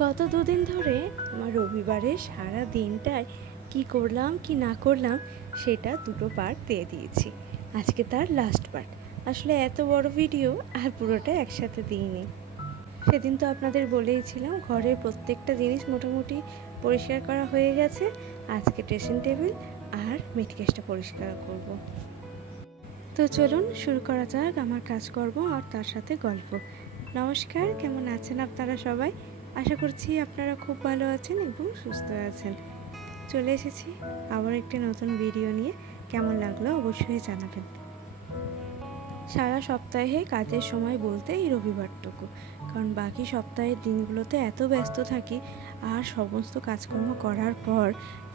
গত দুদিন ধরে আমার রবিবারে সারা দিনটায় কি করলাম কি না করলাম সেটা দুটো পার্ট দিয়ে দিয়েছি। আজকে তার লাস্ট পার্ট। আসলে এত বড় ভিডিও আর পুরোটা একসাথে দিইনি। সেদিন তো আপনাদের বলেইছিলাম ঘরের প্রত্যেকটা জিনিস মোটামুটি পরিষ্কার করা হয়ে গেছে। আজকে ড্রেসিং টেবিল আর মিটকেসটা পরিষ্কার করব। তো চলুন শুরু করা যাক আমার কাজকর্ম আর তার সাথে গল্প। নমস্কার, কেমন আছেন আপনারা সবাই? আশা করছি আপনারা খুব ভালো আছেন এবং সুস্থ আছেন। চলে এসেছি আবার একটি নতুন ভিডিও নিয়ে। কেমন লাগলো অবশ্যই জানাবেন। সারা সপ্তাহে কাজের সময় বলতে এই রবিবারটুকু, কারণ বাকি সপ্তাহের দিনগুলোতে এত ব্যস্ত থাকি আর সমস্ত কাজকর্ম করার পর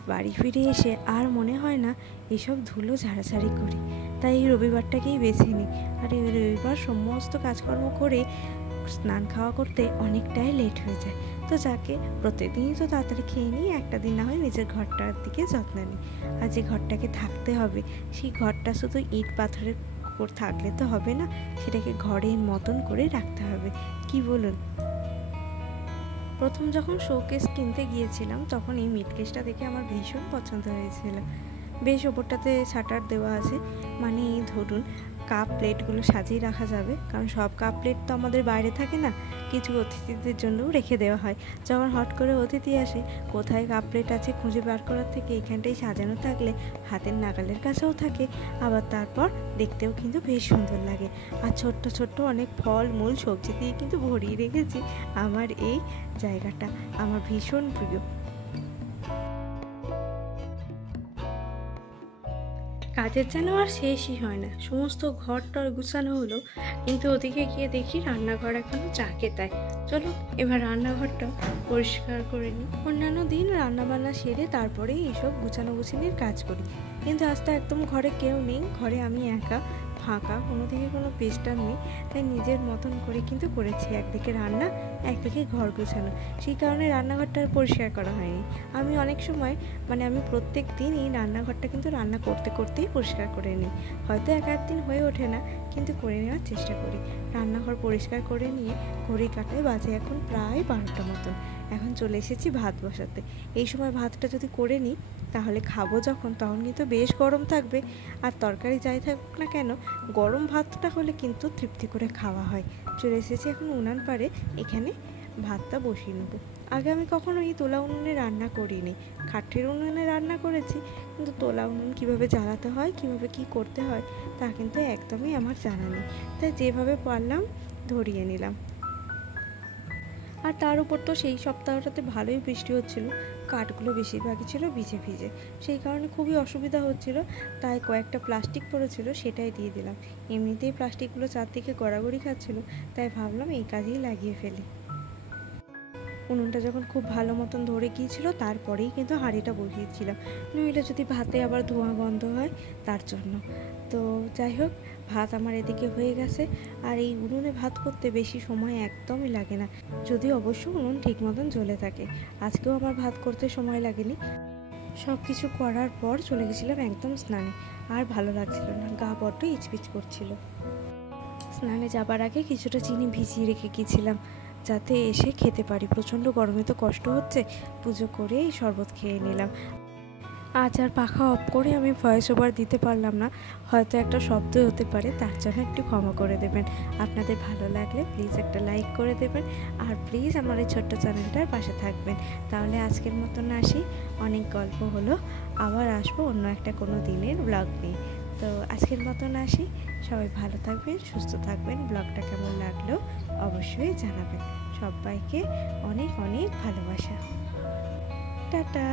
বাড়ি ফিরে এসে আর মনে হয় না এসব ধুলো ঝাড়াঝাড়ি করি। তাই এই রবিবারটাকেই বেছে নিই। আর এই রবিবার সমস্ত কাজকর্ম করে স্নান খাওয়া করতে অনেকটাই লেট হয়ে যায়। তো যাকে প্রত্যেকদিনই তো তাড়াতাড়ি খেয়ে নিই, একটা দিন না হয় নিজের ঘরটার দিকে যত্ন নিই। আর যে ঘরটাকে থাকতে হবে সেই ঘরটা শুধু ইট পাথরের উপর থাকলে তো হবে না, সেটাকে ঘরের মতন করে রাখতে হবে, কি বলুন? প্রথম যখন শোকেস কিনতে গিয়েছিলাম তখন এই মিটকেসটা দেখে আমার ভীষণ পছন্দ হয়েছিল। বেশ ওপরটাতে শাটার দেওয়া আছে, মানে এই ধরুন কাপ প্লেটগুলো সাজিয়ে রাখা যাবে, কারণ সব কাপ প্লেট তো আমাদের বাইরে থাকে না, কিছু অতিথিদের জন্যও রেখে দেওয়া হয়। যখন হট করে অতিথি আসে, কোথায় কাপ প্লেট আছে খুঁজে বার করার থেকে এখানটাই সাজানো থাকলে হাতের নাগালের কাছেও থাকে, আবার তারপর দেখতেও কিন্তু বেশ সুন্দর লাগে। আর ছোট্ট ছোট্ট অনেক ফল মূল সবজি দিয়ে কিন্তু ভরিয়ে রেখেছি আমার এই জায়গাটা। আমার ভীষণ প্রিয়। কাজের যেন আর শেষই হয় না। সমস্ত ঘরটর গুছানো হলো, কিন্তু ওদিকে গিয়ে দেখি রান্নাঘর এখনো চাকে তাই। চলো এবার রান্নাঘরটা পরিষ্কার করে নিই। অন্যান্য দিন রান্নাবান্না সেরে তারপরে এইসব গুছানো গুছিনির কাজ করি, কিন্তু আজ তো একদম ঘরে কেউ নেই। ঘরে আমি একা, ফাঁকা, কোনো দিকে কোনো পেস্টার নেই। তাই নিজের মতন করে কিন্তু করেছি, একদিকে রান্না একদিকে ঘর গোছানো। সেই কারণে রান্নাঘরটা আর পরিষ্কার করা হয়নি। আমি অনেক সময় আমি প্রত্যেক দিনই রান্নাঘরটা কিন্তু রান্না করতে করতেই পরিষ্কার করে নিই। হয়তো এক দিন হয়ে ওঠে না, কিন্তু করে নেওয়ার চেষ্টা করি। রান্নাঘর পরিষ্কার করে নিয়ে ঘড়ি কাটায় বাজে এখন প্রায় 12টা মতন। এখন চলে এসেছি ভাত বসাতে। এই সময় ভাতটা যদি করে নিই তাহলে খাবো যখন, তখন কিন্তু বেশ গরম থাকবে। আর তরকারি যাই থাকুক না কেন, গরম ভাতটা হলে কিন্তু তৃপ্তি করে খাওয়া হয়। চলে এসেছি এখন উনান পাড়ে, এখানে ভাতটা বসিয়ে নেবো। আগে আমি কখনো এই তোলা উনুনে রান্না করিনি, কাঠের উনুনে রান্না করেছি, কিন্তু তোলা উনুন কীভাবে জ্বালাতে হয়, কীভাবে কী করতে হয় তা কিন্তু একদমই আমার জানা নেই। তাই যেভাবে পারলাম ধরিয়ে নিলাম। আর তার উপর তো সেই সপ্তাহটাতে ভালোই বৃষ্টি হচ্ছিল, কাঠগুলো বেশিরভাগই ছিল ভিজে ভিজে, সেই কারণে খুবই অসুবিধা হচ্ছিল। তাই কয়েকটা প্লাস্টিক পড়েছিল, সেটাই দিয়ে দিলাম। এমনিতেই প্লাস্টিকগুলো চারদিকে গড়াগড়ি খাচ্ছিল, তাই ভাবলাম এই কাজেই লাগিয়ে ফেলি। উনুনটা যখন খুব ভালো মতন ধরে গিয়েছিল তারপরেই কিন্তু হাঁড়িটা বসিয়েছিলাম, নইলে যদি ভাতে আবার ধোঁয়া গন্ধ হয় তার জন্য। তো যাই হোক, ভাত আমার এদিকে হয়ে গেছে। আর এই উনুনে ভাত করতে বেশি সময় একদমই লাগে না, যদি অবশ্য উনুন ঠিক মতন জ্বলে থাকে। আজকেও আমার ভাত করতে সময় লাগেনি। সব কিছু করার পর চলে গেছিলাম একদম স্নানে। আর ভালো লাগছিল না, গা বড্ড ইচপিচ করছিল। স্নানে যাবার আগে কিছুটা চিনি ভিজিয়ে রেখে গিয়েছিলাম, যাতে এসে খেতে পারি। প্রচণ্ড গরমে তো কষ্ট হচ্ছে, পুজো করে এই শরবত খেয়ে নিলাম। আজ আর পাখা অফ করে আমি ভয়েস ওভার দিতে পারলাম না, হয়তো একটা শব্দ হতে পারে, তার জন্য একটু ক্ষমা করে দেবেন। আপনাদের ভালো লাগলে প্লিজ একটা লাইক করে দেবেন, আর প্লিজ আমার এই ছোট্ট চ্যানেলটার পাশে থাকবেন। তাহলে আজকের মতন আসি, অনেক গল্প হলো, আবার আসবো অন্য একটা কোনো দিনের ব্লগ নিয়ে। তো আজকের মতন আসি, সবাই ভালো থাকবেন, সুস্থ থাকবেন। ব্লগটা কেমন লাগলো অবশ্যই জানাবেন। সবাইকে অনেক অনেক ভালোবাসা। টাটা।